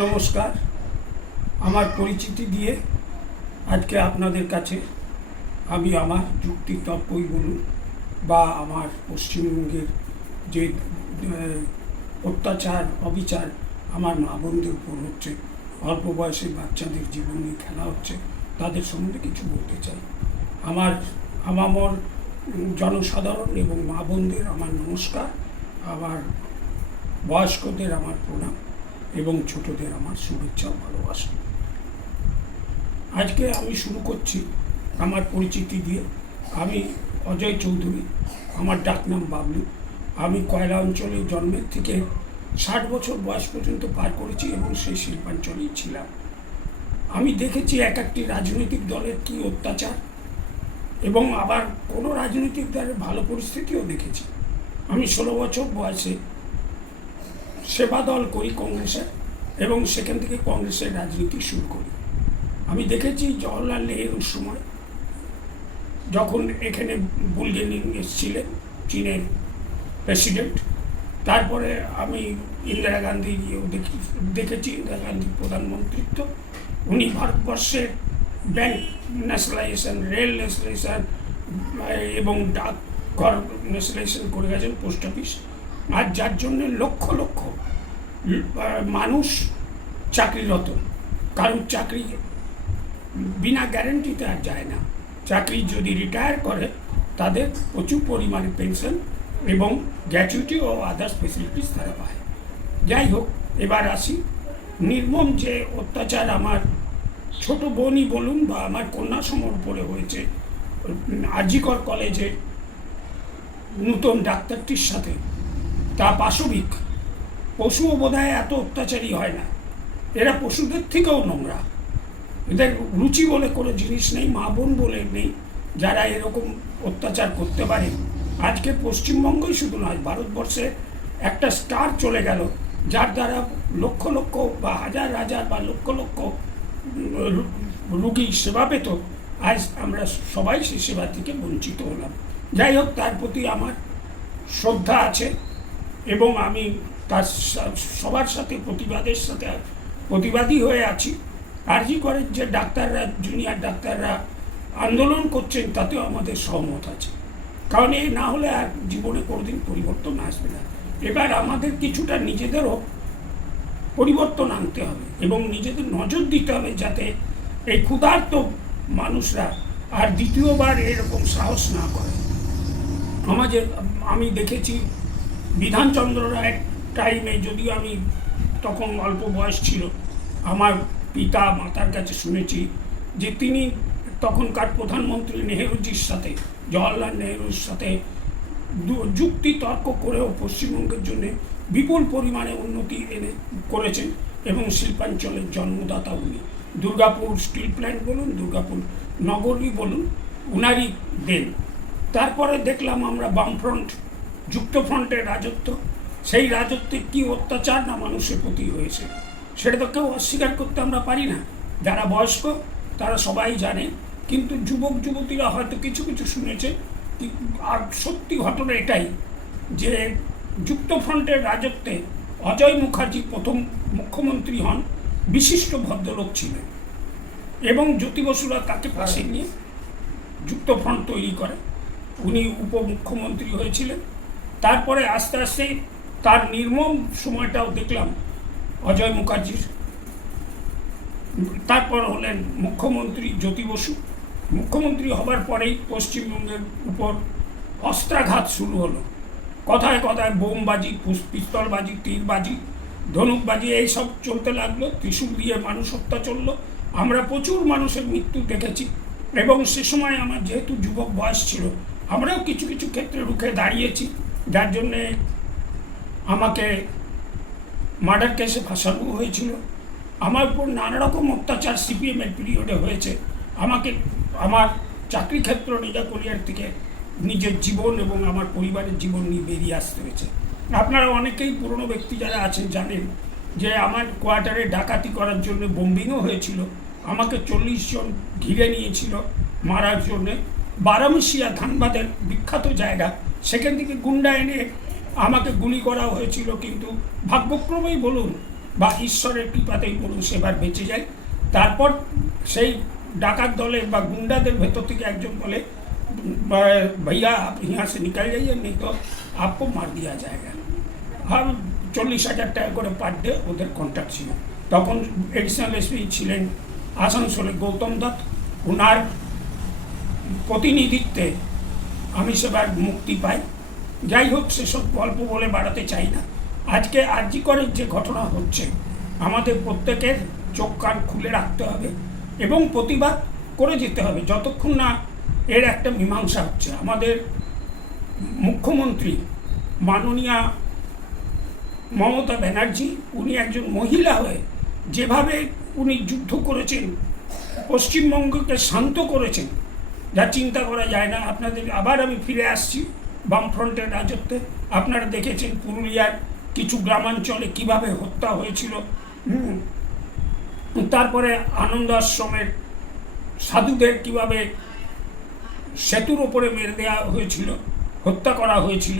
নমস্কার। আমার পরিচিতি দিয়ে আজকে আপনাদের কাছে আমি আমার যুক্তি তর্কই বলুন বা আমার পশ্চিমবঙ্গের যে অত্যাচার অবিচার আমার মা বোনদের উপর হচ্ছে, অল্প বয়সে বাচ্চাদের জীবন নিয়ে খেলা হচ্ছে, তাদের সম্বন্ধে কিছু বলতে চাই। আমার জনসাধারণ এবং মা বোনদের আমার নমস্কার, আমার বয়স্কদের আমার প্রণাম এবং ছোটদের আমার শুভেচ্ছা ও ভালোবাসা। আজকে আমি শুরু করছি আমার পরিচিতি দিয়ে। আমি অজয় চৌধুরী, আমার ডাকনাম বাবলু। আমি কয়লা অঞ্চলে জন্মের থেকে 60 বছর বয়স পর্যন্ত পার করেছি এবং সেই শিল্পাঞ্চলেই ছিলাম। আমি দেখেছি এক একটি রাজনৈতিক দলের কী অত্যাচার, এবং আবার কোনো রাজনৈতিক দলের ভালো পরিস্থিতিও দেখেছি। আমি 16 বছর বয়সে সেবা দল করি কংগ্রেসের, এবং সেখান থেকে কংগ্রেসের রাজনীতি শুরু করি। আমি দেখেছি জওহরলাল নেহরুর সময় যখন এখানে বুলগেনিন এসেছিলেন, চীনের প্রেসিডেন্ট। তারপরে আমি ইন্দিরা গান্ধীও দেখেছি, ইন্দিরা গান্ধীর প্রধানমন্ত্রিত্ব। উনি ভারতবর্ষের ব্যাংক ন্যাশনালাইজেশন, রেল ন্যাশনালাইজেশন এবং ডাকঘর ন্যাশনালাইজেশন করে গেছেন, পোস্ট অফিস। আর যার জন্য লক্ষ লক্ষ মানুষ চাকরিরত। কারণ চাকরি বিনা গ্যারেন্টিতে আর যায় না। চাকরি যদি রিটায়ার করে তাদের প্রচুর পরিমাণে পেনশন এবং গ্র্যাচুইটি ও আদার্স ফেসিলিটিস তারা পায়। যাই হোক, এবার আসি। নির্মম যে অত্যাচার আমার ছোট বোনই বলুন বা আমার কন্যা সমর উপরে হয়েছে, আরজিকর কলেজে নূতন ডাক্তারটির সাথে, তা পাশবিক। পশুও বোধহয় এত অত্যাচারী হয় না, এরা পশুদের থেকেও নোংরা। এদের রুচি বলে কোনো জিনিস নেই, মা বোন বলে নেই, যারা এরকম অত্যাচার করতে পারে। আজকে পশ্চিমবঙ্গই শুধু নয়, ভারতবর্ষে একটা স্টার চলে গেল, যার দ্বারা লক্ষ লক্ষ বা হাজার হাজার বা লক্ষ লক্ষ রুগী সেবা পেত। আজ আমরা সবাই সেই সেবা থেকে বঞ্চিত হলাম। যাই হোক, তার প্রতি আমার শ্রদ্ধা আছে এবং আমি তার সবার সাথে প্রতিবাদী হয়ে আছি। আরজি করেন যে ডাক্তাররা, জুনিয়র ডাক্তাররা আন্দোলন করছেন, তাতেও আমাদের সহমত আছে। কারণ এই না হলে আর জীবনে কোনোদিন পরিবর্তন আসবে না। এবার আমাদের কিছুটা নিজেদেরও পরিবর্তন আনতে হবে এবং নিজেদের নজর দিতে হবে, যাতে এই ক্ষুধার্ত মানুষরা আর দ্বিতীয়বার এরকম সাহস না করে। আমি দেখেছি বিধানচন্দ্র রায়ের টাইমে, যদিও আমি তখন অল্প বয়স ছিল, আমার পিতা মাতার কাছে শুনেছি যে তিনি তখনকার প্রধানমন্ত্রী নেহরুজির সাথে, জওহরলাল নেহরুর সাথে যুক্তি তর্ক করেও পশ্চিমবঙ্গের জন্য বিপুল পরিমাণে উন্নতি করেছেন এবং শিল্পাঞ্চলের জন্মদাতা উনি। দুর্গাপুর স্টিল প্ল্যান্ট বলুন, দুর্গাপুর নগরী বলুন, উনারই দেন। তারপরে দেখলাম আমরা বামফ্রন্ট, যুক্তফ্রন্টের রাজত্ব। সেই রাজত্বে কী অত্যাচার না মানুষের প্রতি হয়েছে, সেটা তো কেউ অস্বীকার করতে আমরা পারি না। যারা বয়স্ক তারা সবাই জানে, কিন্তু যুবক যুবতীরা হয়তো কিছু কিছু শুনেছে। আর সত্যি ঘটনা এটাই যে যুক্তফ্রন্টের রাজত্বে অজয় মুখার্জি প্রথম মুখ্যমন্ত্রী হন, বিশিষ্ট ভদ্রলোক ছিলেন, এবং জ্যোতি বসুরা তাকে পাশে নিয়ে যুক্তফ্রন্ট তৈরি করে। উনি উপমুখ্যমন্ত্রী হয়েছিলেন। তারপরে আস্তে আস্তে তার নির্মম সময়টাও দেখলাম অজয় মুখার্জির। তারপর হলেন মুখ্যমন্ত্রী জ্যোতি বসু। মুখ্যমন্ত্রী হবার পরেই পশ্চিমবঙ্গের উপর অস্ত্রাঘাত শুরু হলো। কথায় কথায় বোমবাজি, পিস্তলবাজি, তীরবাজি, ধনুকবাজি এইসব চলতে লাগলো। ত্রিশূল দিয়ে মানুষ হত্যা চললো। আমরা প্রচুর মানুষের মৃত্যু দেখেছি, এবং সে সময় আমার যেহেতু যুবক বয়স ছিল, আমরাও কিছু কিছু ক্ষেত্রে রুখে দাঁড়িয়েছি, যার জন্যে আমাকে মার্ডার কেসে ফাঁসানো হয়েছিল। আমার উপর নানা রকম অত্যাচার সিপিএমের পিরিয়ডে হয়েছে। আমাকে আমার চাকরি ক্ষেত্র নিজা কোরিয়ার থেকে নিজের জীবন এবং আমার পরিবারের জীবন নিয়ে বেরিয়ে আসতে হয়েছে। আপনারা অনেকেই পুরনো ব্যক্তি যারা আছেন জানেন যে আমার কোয়ার্টারে ডাকাতি করার জন্য বোম্বিংও হয়েছিল। আমাকে 40 জন ঘিরে নিয়েছিল মারার জন্যে। বারামসিয়া, ধানবাদের বিখ্যাত জায়গা, সেখান থেকে গুন্ডা এনে আমাকে গুলি করা হয়েছিল। কিন্তু ভাগ্যক্রমেই বলুন বা ঈশ্বরের কৃপাতেই বলুন সেবার বেঁচে যায়। তারপর সেই ডাকাত দলের বা গুন্ডাদের ভেতর থেকে একজন বলে, भैया आप यहाँ से निकल जाइए नहीं तो आपको मार दिया जाएगा। আর 40,000 টাকা করে পার ডে ওদের কন্ট্রাক্ট ছিল। তখন এডিশনাল এসপি ছিলেন আসানসোলে গৌতম দত্ত, ওনার প্রতিনিধিত্বে আমি সেবার মুক্তি পাই। যাই হোক, সেসব গল্প বলে বাড়াতে চাই না। আজকে আরজি করের যে ঘটনা হচ্ছে, আমাদের প্রত্যেকের চোখ কান খুলে রাখতে হবে এবং প্রতিবাদ করে যেতে হবে যতক্ষণ না এর একটা মীমাংসা হচ্ছে। আমাদের মুখ্যমন্ত্রী মাননীয়া মমতা ব্যানার্জি, উনি একজন মহিলা হয়ে যেভাবে উনি যুদ্ধ করেছেন, পশ্চিমবঙ্গকে শান্ত করেছেন, যা চিন্তা করা যায় না। আপনাদের আবার আমি ফিরে আসছি বামফ্রন্টের রাজত্বে। আপনারা দেখেছেন পুরুলিয়ার কিছু গ্রামাঞ্চলে কিভাবে হত্যা হয়েছিল। তারপরে আনন্দ আশ্রমের সাধুদের কিভাবে সেতুর ওপরে মেরে দেওয়া হয়েছিল, হত্যা করা হয়েছিল।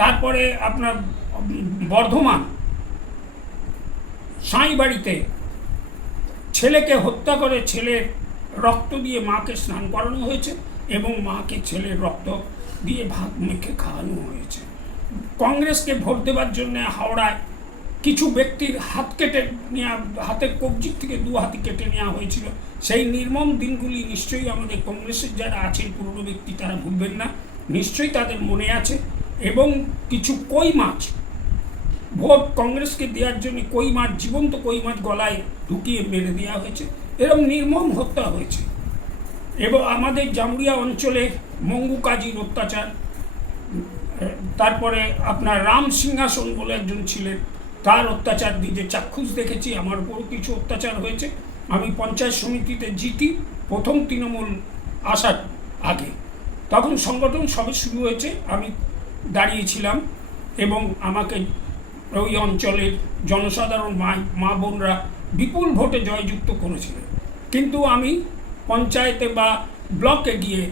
তারপরে আপনার বর্ধমান সাঁইবাড়িতে ছেলেকে হত্যা করে ছেলের রক্ত দিয়ে মাকে স্নান করানো হয়েছে এবং মাকে ছেলের রক্ত দিয়ে ভাত মেখে খাওয়ানো হয়েছে। কংগ্রেসকে ভোট দেওয়ার জন্য হাওড়ায় কিছু ব্যক্তির হাত কেটে নেওয়া, হাতের কবজির থেকে 2 হাত কেটে নেওয়া হয়েছিল। সেই নির্মম দিনগুলি নিশ্চয়ই আমাদের কংগ্রেসের যারা আছেন পুরনো ব্যক্তি তারা ভুলবেন না, নিশ্চয়ই তাদের মনে আছে। এবং কিছু কই মাছ, ভোট কংগ্রেসকে দেওয়ার জন্য কই মাছ, জীবন্ত কই মাছ গলায় ঢুকিয়ে মেরে দেওয়া হয়েছে। এরকম নির্মম হত্যা হয়েছে। এবং আমাদের জামুরিয়া অঞ্চলে মঙ্গু কাজীর অত্যাচার, তারপরে আপনার রাম সিংহাসন বলে একজন ছিলেন, তার অত্যাচার নিজে চাক্ষুষ দেখেছি। আমার উপরও কিছু অত্যাচার হয়েছে। আমি পঞ্চায়েত সমিতিতে জিতি প্রথম তৃণমূল আসার আগে, তখন সংগঠন সবে শুরু হয়েছে, আমি দাঁড়িয়েছিলাম এবং আমাকে ওই অঞ্চলের জনসাধারণ মা বোনরা বিপুল ভোটে জয়যুক্ত করেছিলেন। কিন্তু আমি পঞ্চায়েতে বা ব্লকে গিয়ে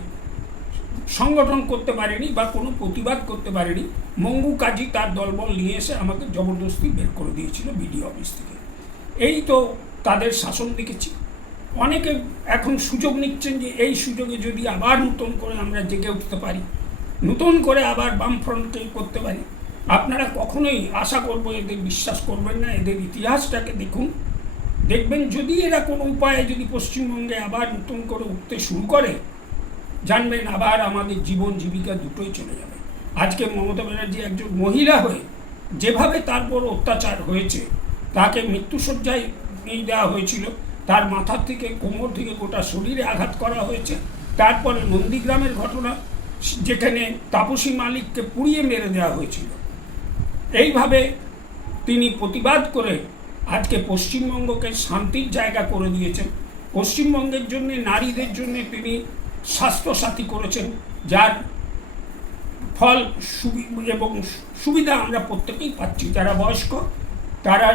সংগঠন করতে পারিনি বা কোনো প্রতিবাদ করতে পারিনি। মঙ্গু কাজী তার দলবল নিয়ে এসে আমাকে জবরদস্তি বের করে দিয়েছিল বিডিও অফিস থেকে। এই তো তাদের শাসন দেখেছি। অনেকে এখন সুযোগ নিচ্ছেন যে এই সুযোগে যদি আবার নতুন করে আমরা জেগে উঠতে পারি, নতুন করে আবার বামফ্রন্টকে করতে পারি। আপনারা কখনোই আশা করবো এদের বিশ্বাস করবেন না। এদের ইতিহাসটাকে দেখুন, দেখবেন যদি এরা কোনো উপায়ে যদি পশ্চিমবঙ্গে আবার নতুন করে উঠতে শুরু করে, জানবেন আবার আমাদের জীবন জীবিকা দুটোই চলে যাবে। আজকে মমতা ব্যানার্জি একজন মহিলা হয়ে যেভাবে তারপর অত্যাচার হয়েছে, তাকে মৃত্যুশয্যায় নিয়ে দেওয়া হয়েছিল, তার মাথার থেকে কোমর থেকে গোটা শরীরে আঘাত করা হয়েছে। তারপরে নন্দীগ্রামের ঘটনা, যেখানে তাপসী মালিককে পুড়িয়ে মেরে দেওয়া হয়েছিল। এইভাবে তিনি প্রতিবাদ করে আজকে পশ্চিমবঙ্গকে শান্তির জায়গা করে দিয়েছেন। পশ্চিমবঙ্গের জন্য, নারীদের জন্য তিনি স্বাস্থ্যসাথী করেছেন, যার ফল এবং সুবিধা আমরা প্রত্যেকেই পাচ্ছি। যারা বয়স্ক তারা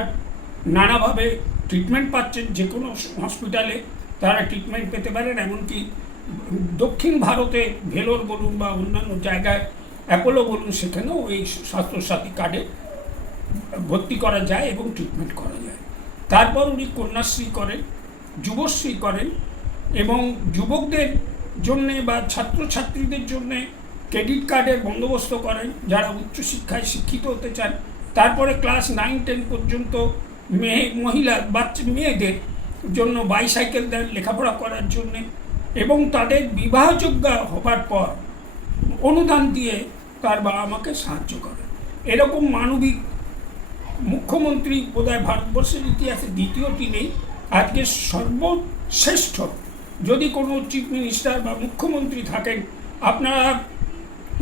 নানাভাবে ট্রিটমেন্ট পাচ্ছেন, যে কোনো হসপিটালে তারা ট্রিটমেন্ট পেতে পারেন। এমনকি দক্ষিণ ভারতে ভেলোর বলুন বা অন্যান্য জায়গায় অ্যাপোলো বলুন, সেখানেও এই স্বাস্থ্যসাথী কার্ডে ভর্তি করা যায় এবং ট্রিটমেন্ট করা যায়। তারপর উনি কন্যাশ্রী করেন, যুবশ্রী করেন এবং যুবকদের জন্যে বা ছাত্রছাত্রীদের জন্যে ক্রেডিট কার্ডের বন্দোবস্ত করেন যারা উচ্চশিক্ষায় শিক্ষিত হতে চান। তারপরে ক্লাস 9-10 পর্যন্ত মেয়েদের জন্য বাইসাইকেল দেন লেখাপড়া করার জন্যে এবং তাদের বিবাহযোগ্য হবার পর অনুদান দিয়ে তার বাবা মাকে সাহায্য করেন। এরকম মানবিক মুখ্যমন্ত্রী বোধহয় ভারতবর্ষের ইতিহাসে দ্বিতীয়টি নেই। আজকে সর্বশ্রেষ্ঠ যদি কোনো চিফ মিনিস্টার বা মুখ্যমন্ত্রী থাকেন, আপনারা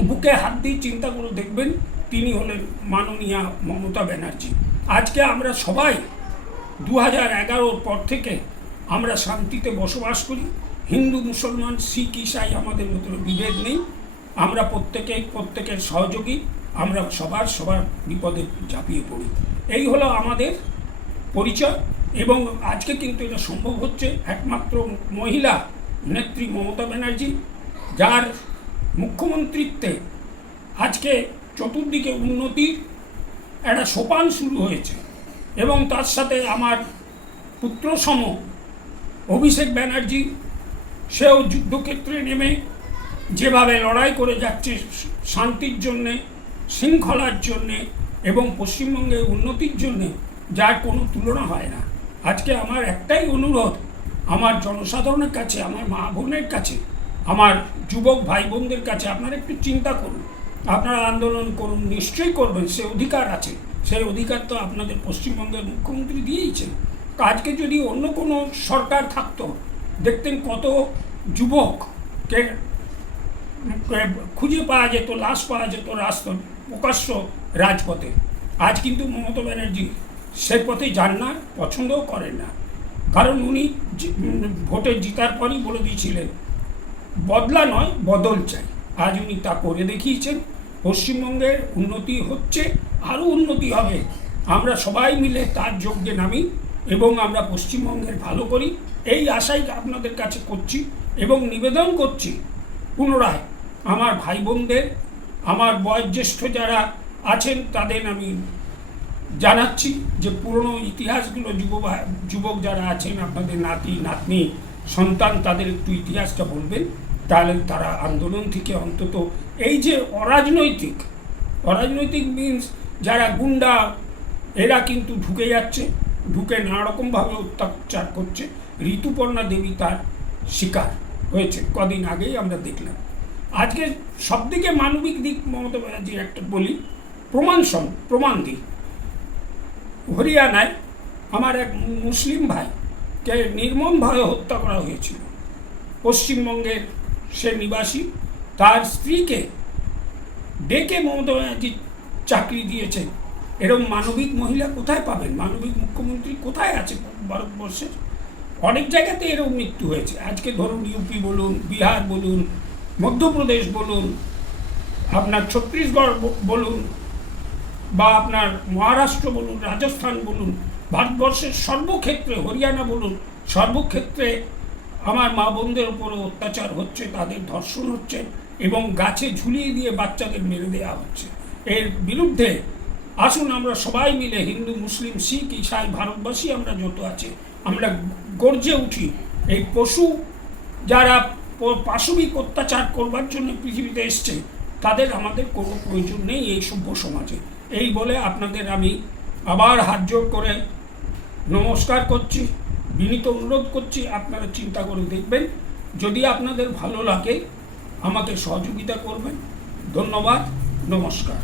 বুকে হাত দিয়ে চিন্তা করে দেখবেন, তিনি হলেন মাননীয়া মমতা ব্যানার্জি। আজকে আমরা সবাই 2011-র পর থেকে আমরা শান্তিতে বসবাস করি। হিন্দু, মুসলমান, শিখ, ইসাই আমাদের মধ্যে বিভেদ নেই। আমরা প্রত্যেকের সহযোগী, আমরা সবার বিপদে ঝাঁপিয়ে পড়ি। এই হলো আমাদের পরিচয় এবং আজকে কিন্তু এটা সম্ভব হচ্ছে একমাত্র মহিলা নেত্রী মমতা ব্যানার্জি, যার মুখ্যমন্ত্রীত্বে আজকে চতুর্দিকে উন্নতির একটা সোপান শুরু হয়েছে। এবং তার সাথে আমার পুত্রসম অভিষেক ব্যানার্জি, সেও যুদ্ধক্ষেত্রে নেমে যেভাবে লড়াই করে যাচ্ছে শান্তির জন্যে, শৃঙ্খলার জন্যে এবং পশ্চিমবঙ্গের উন্নতির জন্যে, যার কোনো তুলনা হয় না। আজকে আমার একটাই অনুরোধ আমার জনসাধারণের কাছে, আমার মা বোনের কাছে, আমার যুবক ভাই বোনদের কাছে, আপনারা একটু চিন্তা করুন, আপনারা আন্দোলন করুন, নিশ্চয়ই করবেন, সে অধিকার আছে। সেই অধিকার তো আপনাদের পশ্চিমবঙ্গের মুখ্যমন্ত্রী দিয়েইছেন। আজকে যদি অন্য কোনো সরকার থাকতো, দেখতেন কত যুবককে খুঁজে পাওয়া যেত, লাশ পাওয়া যেত রাস্তা প্রকাশ্য রাজপথে। আজ কিন্তু মমতা ব্যানার্জি সে পথে যান না, পছন্দও করেন না, কারণ উনি ভোটে জিতার পরই বলে দিয়েছিলেন বদলা নয় বদল চাই। আজ উনি তা করে দেখিয়েছেন। পশ্চিমবঙ্গের উন্নতি হচ্ছে, আরও উন্নতি হবে। আমরা সবাই মিলে তার যজ্ঞে নামি এবং আমরা পশ্চিমবঙ্গের ভালো করি, এই আশাই আপনাদের কাছে করছি এবং নিবেদন করছি পুনরায় আমার ভাই বোনদের, আমার বয়োজ্যেষ্ঠ যারা আছেন তাদের আমি জানাচ্ছি যে পুরনো ইতিহাসগুলো যুবক যারা আছেন, আপনাদের নাতি নাতনি সন্তান, তাদের একটু ইতিহাসটা বলবেন, তাহলে তারা আন্দোলন থেকে অন্তত এই যে অরাজনৈতিক মিনস যারা গুন্ডা, এরা কিন্তু ঢুকে যাচ্ছে, ঢুকে নানারকমভাবে অত্যাচার করছে। ঋতুপর্ণা দেবী তার শিকার হয়েছে, কদিন আগেই আমরা দেখলাম। আজকে সবদিকে মানবিক দিক মমতা ব্যানার্জির একটা বলি, প্রমাণ দিই। হরিয়ানায় আমার এক মুসলিম ভাইকে নির্মমভাবে হত্যা করা হয়েছিল। পশ্চিমবঙ্গের সে নিবাসী, তার স্ত্রীকে ডেকে মমতা ব্যানার্জি চাকরি দিয়েছেন। এরকম মানবিক মহিলা কোথায় পাবেন? মানবিক মুখ্যমন্ত্রী কোথায় আছে ভারতবর্ষের? অনেক জায়গাতে এরকম মৃত্যু হয়েছে। আজকে ধরুন ইউপি বলুন, বিহার বলুন, মধ্যপ্রদেশ বলুন, আপনার ছত্তিশগড় বলুন, বা আপনার মহারাষ্ট্র বলুন, রাজস্থান বলুন, ভারতবর্ষের সর্বক্ষেত্রে, হরিয়ানা বলুন, সর্বক্ষেত্রে আমার মা বোনদের উপরে অত্যাচার হচ্ছে, তাদের ধর্ষণ হচ্ছে এবং গাছে ঝুলিয়ে দিয়ে বাচ্চাদের মেরে দেওয়া হচ্ছে। এর বিরুদ্ধে আসুন আমরা সবাই মিলে, হিন্দু, মুসলিম, শিখ, ইসাই, ভারতবাসী আমরা যত আছে, আমরা গর্জে উঠি। এই পশু যারা পাশবিক অত্যাচার করবার জন্য পৃথিবীতে এসছে, তাদের আমাদের কোনো প্রয়োজন নেই এই সভ্য সমাজে। এই বলে আপনাদের আমি আবার হাত জোড় করে নমস্কার করছি, বিনীত অনুরোধ করছি, আপনারা চিন্তা করে দেখবেন। যদি আপনাদের ভালো লাগে আমাকে সহযোগিতা করবেন। ধন্যবাদ, নমস্কার।